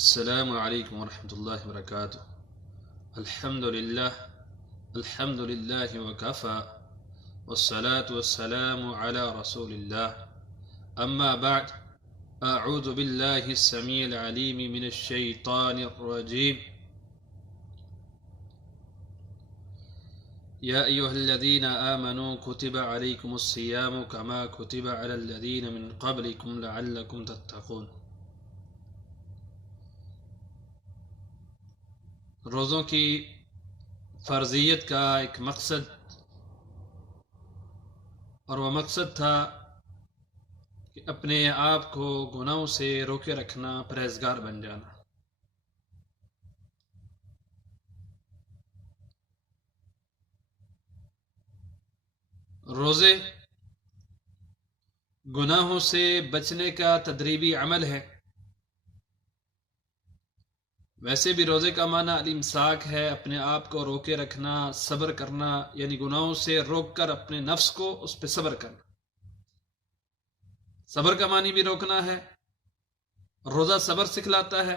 السلام علیکم ورحمۃ اللہ وبرکاتہ۔ الحمد للہ وکفی والصلاة والسلام علی رسول اللہ، اما بعد، اعوذ باللہ السمیع العلیم من الشیطان الرجیم۔ یا ایہا الذین آمنوا کتب علیکم الصیام کما کتب علی الذین من قبلکم لعلکم تتقون۔ روزوں کی فرضیت کا ایک مقصد، اور وہ مقصد تھا کہ اپنے آپ کو گناہوں سے روکے رکھنا، پرہیزگار بن جانا۔ روزے گناہوں سے بچنے کا تدریبی عمل ہے۔ ویسے بھی روزے کا معنی الامساک ہے، اپنے آپ کو روکے رکھنا، صبر کرنا، یعنی گناہوں سے روک کر اپنے نفس کو اس پہ صبر کرنا۔ صبر کا معنی بھی روکنا ہے، روزہ صبر سکھلاتا ہے،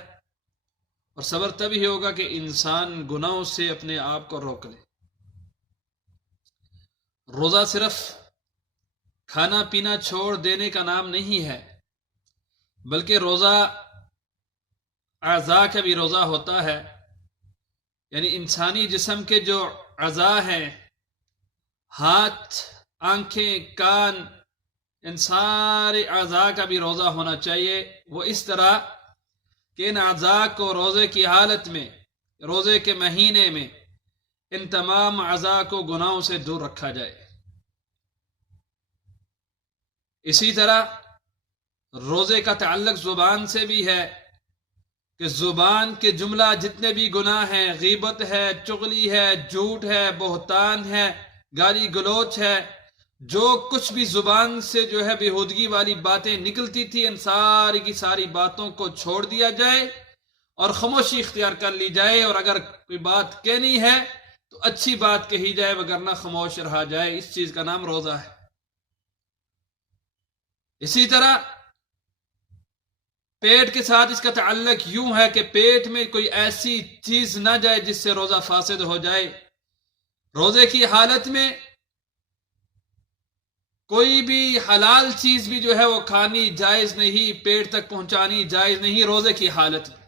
اور صبر تبھی ہوگا کہ انسان گناہوں سے اپنے آپ کو روک لے۔ روزہ صرف کھانا پینا چھوڑ دینے کا نام نہیں ہے، بلکہ روزہ اعضاء کا بھی روزہ ہوتا ہے، یعنی انسانی جسم کے جو اعضاء ہیں، ہاتھ، آنکھیں، کان، ان سارے اعضاء کا بھی روزہ ہونا چاہیے۔ وہ اس طرح کہ ان اعضاء کو روزے کی حالت میں، روزے کے مہینے میں، ان تمام اعضاء کو گناہوں سے دور رکھا جائے۔ اسی طرح روزے کا تعلق زبان سے بھی ہے کہ زبان کے جملہ جتنے بھی گناہ ہیں، غیبت ہے، چغلی ہے، جھوٹ ہے، بہتان ہے، گالی گلوچ ہے، جو کچھ بھی زبان سے جو ہے بیہودگی والی باتیں نکلتی تھی، ان ساری کی ساری باتوں کو چھوڑ دیا جائے اور خاموشی اختیار کر لی جائے، اور اگر کوئی بات کہنی ہے تو اچھی بات کہی جائے، وگرنہ خاموش رہا جائے۔ اس چیز کا نام روزہ ہے۔ اسی طرح پیٹ کے ساتھ اس کا تعلق یوں ہے کہ پیٹ میں کوئی ایسی چیز نہ جائے جس سے روزہ فاسد ہو جائے۔ روزے کی حالت میں کوئی بھی حلال چیز بھی جو ہے وہ کھانی جائز نہیں، پیٹ تک پہنچانی جائز نہیں روزے کی حالت میں۔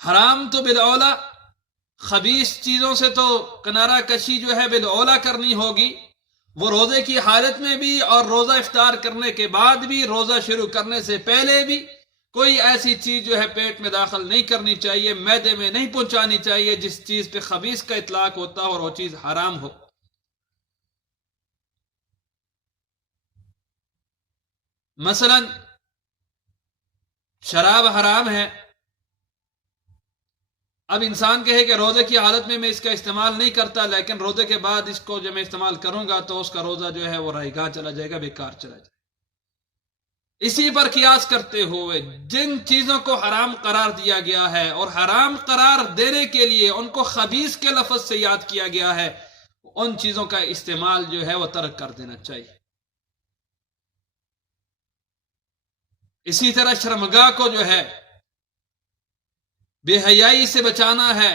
حرام تو بالاولیٰ، خبیث چیزوں سے تو کنارہ کشی جو ہے بالاولیٰ کرنی ہوگی، وہ روزے کی حالت میں بھی اور روزہ افطار کرنے کے بعد بھی، روزہ شروع کرنے سے پہلے بھی کوئی ایسی چیز جو ہے پیٹ میں داخل نہیں کرنی چاہیے، معدے میں نہیں پہنچانی چاہیے جس چیز پہ خبیث کا اطلاق ہوتا ہو اور وہ چیز حرام ہو۔ مثلا شراب حرام ہے، اب انسان کہے کہ روزے کی حالت میں اس کا استعمال نہیں کرتا، لیکن روزے کے بعد اس کو جب میں استعمال کروں گا تو اس کا روزہ جو ہے وہ رائگاں چلا جائے گا، بیکار چلا جائے گا۔ اسی پر قیاس کرتے ہوئے جن چیزوں کو حرام قرار دیا گیا ہے اور حرام قرار دینے کے لیے ان کو خبیث کے لفظ سے یاد کیا گیا ہے، ان چیزوں کا استعمال جو ہے وہ ترک کر دینا چاہیے۔ اسی طرح شرمگاہ کو جو ہے بے حیائی سے بچانا ہے،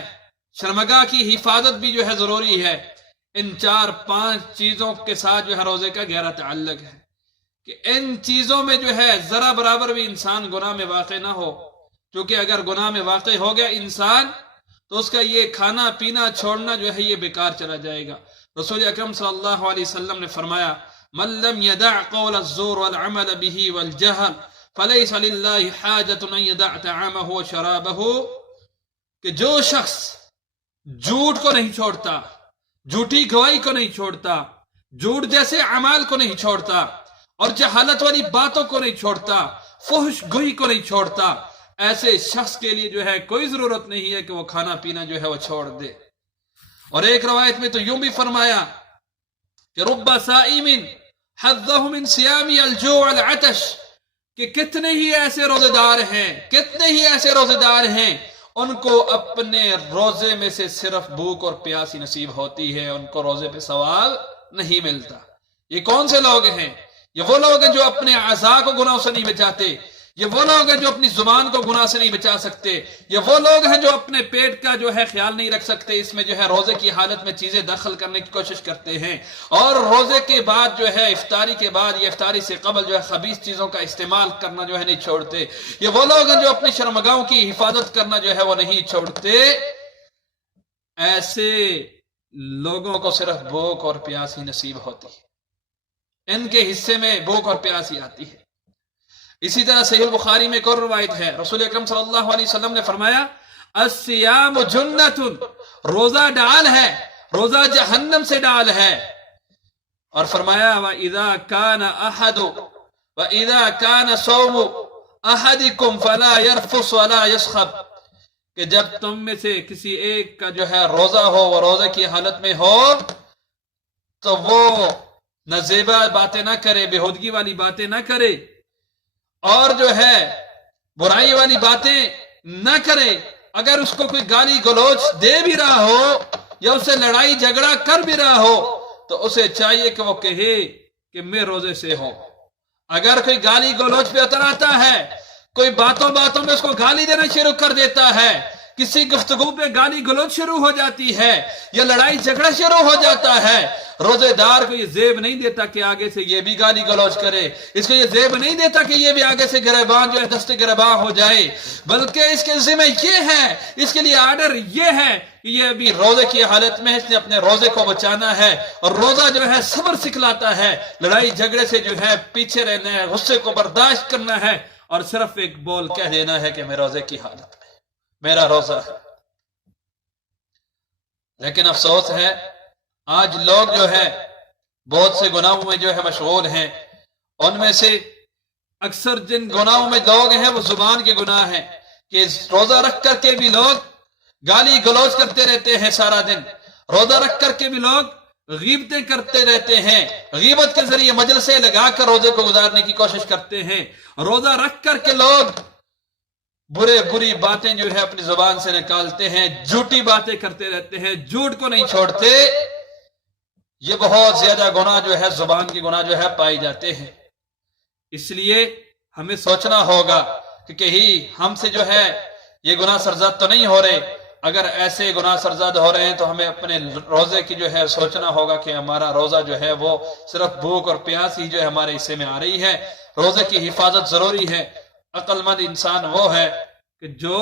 شرمگاہ کی حفاظت بھی جو ہے ضروری ہے۔ ان 4-5 چیزوں کے ساتھ جو ہے روزے کا گہرا تعلق ہے کہ ان چیزوں میں جو ہے ذرا برابر بھی انسان گناہ میں واقع نہ ہو، کیونکہ اگر گناہ میں واقع ہو گیا انسان تو اس کا یہ کھانا پینا چھوڑنا جو ہے یہ بیکار چلا جائے گا۔ رسول اکرم صلی اللہ علیہ وسلم نے فرمایا، من لم يدع قول الزور والعمل به والجهل فليس لله حاجة ان يدع طعامه وشرابه، کہ جو شخص جھوٹ کو نہیں چھوڑتا، جھوٹی گواہی کو نہیں چھوڑتا، جھوٹ جیسے اعمال کو نہیں چھوڑتا، اور جہالت والی باتوں کو نہیں چھوڑتا، فحش گوئی کو نہیں چھوڑتا، ایسے شخص کے لیے جو ہے کوئی ضرورت نہیں ہے کہ وہ کھانا پینا جو ہے وہ چھوڑ دے۔ اور ایک روایت میں تو یوں بھی فرمایا کہ رب صائم حظه من صيام الجوع والعطش، کہ کتنے ہی ایسے روزے دار ہیں، کتنے ہی ایسے روزے دار ہیں ان کو اپنے روزے میں سے صرف بھوک اور پیاس ہی نصیب ہوتی ہے، ان کو روزے پہ ثواب نہیں ملتا۔ یہ کون سے لوگ ہیں؟ یہ وہ لوگ ہیں جو اپنے اعضاء کو گناہوں سے نہیں بچاتے، یہ وہ لوگ ہیں جو اپنی زبان کو گناہ سے نہیں بچا سکتے، یہ وہ لوگ ہیں جو اپنے پیٹ کا جو ہے خیال نہیں رکھ سکتے، اس میں جو ہے روزے کی حالت میں چیزیں دخل کرنے کی کوشش کرتے ہیں، اور روزے کے بعد جو ہے افطاری کے بعد یا افطاری سے قبل جو ہے خبیث چیزوں کا استعمال کرنا جو ہے نہیں چھوڑتے، یہ وہ لوگ ہیں جو اپنی شرمگاہوں کی حفاظت کرنا جو ہے وہ نہیں چھوڑتے۔ ایسے لوگوں کو صرف بھوک اور پیاس ہی نصیب ہوتی ہے، ان کے حصے میں بھوک اور پیاس ہی آتی ہے۔ اسی طرح صحیح البخاری میں ایک اور روایت ہے، رسول اکرم صلی اللہ علیہ وسلم نے فرمایا الصیام جنۃ، روزہ ڈال ہے، روزہ جہنم سے ڈال ہے، اور فرمایا وَإِذَا كَانَ صَوْمُ أَحَدِكُمْ فَلَا يَرْفُثْ وَلَا يَسْخَبْ، کہ جب تم میں سے کسی ایک کا جو ہے روزہ ہو، وہ روزہ کی حالت میں ہو، تو وہ نازیبا باتیں نہ کرے، بےہودگی والی باتیں نہ کرے، اور جو ہے برائی والی باتیں نہ کرے۔ اگر اس کو کوئی گالی گلوچ دے بھی رہا ہو یا اسے لڑائی جھگڑا کر بھی رہا ہو تو اسے چاہیے کہ وہ کہے کہ میں روزے سے ہوں۔ اگر کوئی گالی گلوچ پہ اتر آتا ہے، کوئی باتوں باتوں میں اس کو گالی دینا شروع کر دیتا ہے، کسی گفتگو پہ گالی گلوچ شروع ہو جاتی ہے یا لڑائی جھگڑا شروع ہو جاتا ہے، روزے دار کو یہ زیب نہیں دیتا کہ آگے سے یہ بھی گالی گلوچ کرے، اس کو یہ زیب نہیں دیتا کہ یہ بھی آگے سے گریبان جو ہے دست گریباں ہو جائے، بلکہ اس کے ذمہ یہ ہے، اس کے لیے آرڈر یہ ہے کہ یہ ابھی روزے کی حالت میں اس نے اپنے روزے کو بچانا ہے، اور روزہ جو ہے صبر سکھلاتا ہے، لڑائی جھگڑے سے جو ہے پیچھے رہنا ہے، غصے کو برداشت کرنا ہے، اور صرف ایک بول کہہ دینا ہے کہ میں روزے کی حالت میں، میرا روزہ ہے۔ لیکن افسوس ہے آج لوگ جو ہے بہت سے گناہوں میں جو ہے مشغول ہیں، ان میں سے اکثر جن گناہوں میں لوگ ہیں وہ زبان کے گناہ ہیں، کہ روزہ رکھ کر کے بھی لوگ گالی گلوچ کرتے رہتے ہیں سارا دن، روزہ رکھ کر کے بھی لوگ غیبتیں کرتے رہتے ہیں، غیبت کے ذریعے مجلسیں لگا کر روزے کو گزارنے کی کوشش کرتے ہیں، روزہ رکھ کر کے لوگ بری باتیں جو ہے اپنی زبان سے نکالتے ہیں، جھوٹی باتیں کرتے رہتے ہیں، جھوٹ کو نہیں چھوڑتے۔ یہ بہت زیادہ گناہ جو ہے زبان کے گناہ جو ہے پائے جاتے ہیں۔ اس لیے ہمیں سوچنا ہوگا کہ کہیں ہم سے جو ہے یہ گناہ سرزد تو نہیں ہو رہے، اگر ایسے گناہ سرزد ہو رہے ہیں تو ہمیں اپنے روزے کی جو ہے سوچنا ہوگا کہ ہمارا روزہ جو ہے وہ صرف بھوک اور پیاس ہی جو ہے ہمارے حصے میں آ رہی ہے۔ روزے کی حفاظت ضروری ہے۔ عقل مند انسان وہ ہے کہ جو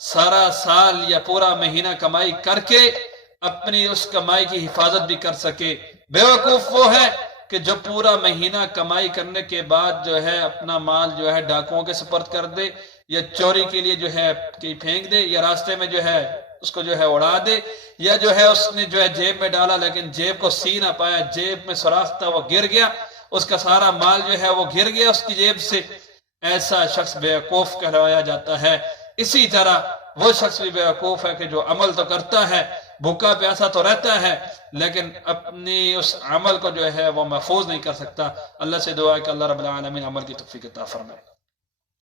سارا سال یا پورا مہینہ کمائی کر کے اپنی اس کمائی کی حفاظت بھی کر سکے۔ بیوقوف وہ ہے کہ جو پورا مہینہ کمائی کرنے کے بعد جو ہے اپنا مال جو ہے ڈاکوؤں کے سپرد کر دے، یا چوری کے لیے جو ہے کہیں پھینک دے، یا راستے میں جو ہے اس کو جو ہے اڑا دے، یا جو ہے اس نے جو ہے جیب میں ڈالا لیکن جیب کو سی نہ پایا، جیب میں سوراخ تھا وہ گر گیا، اس کا سارا مال جو ہے وہ گر گیا اس کی جیب سے، ایسا شخص بیوقوف کہلایا جاتا ہے۔ اسی طرح وہ شخص بھی بیوقوف ہے کہ جو عمل تو کرتا ہے، بھوکا پیاسا تو رہتا ہے، لیکن اپنی اس عمل کو جو ہے وہ محفوظ نہیں کر سکتا۔ اللہ سے دعا ہے کہ اللہ رب العالمین عمل کی توفیق عطا فرمائے۔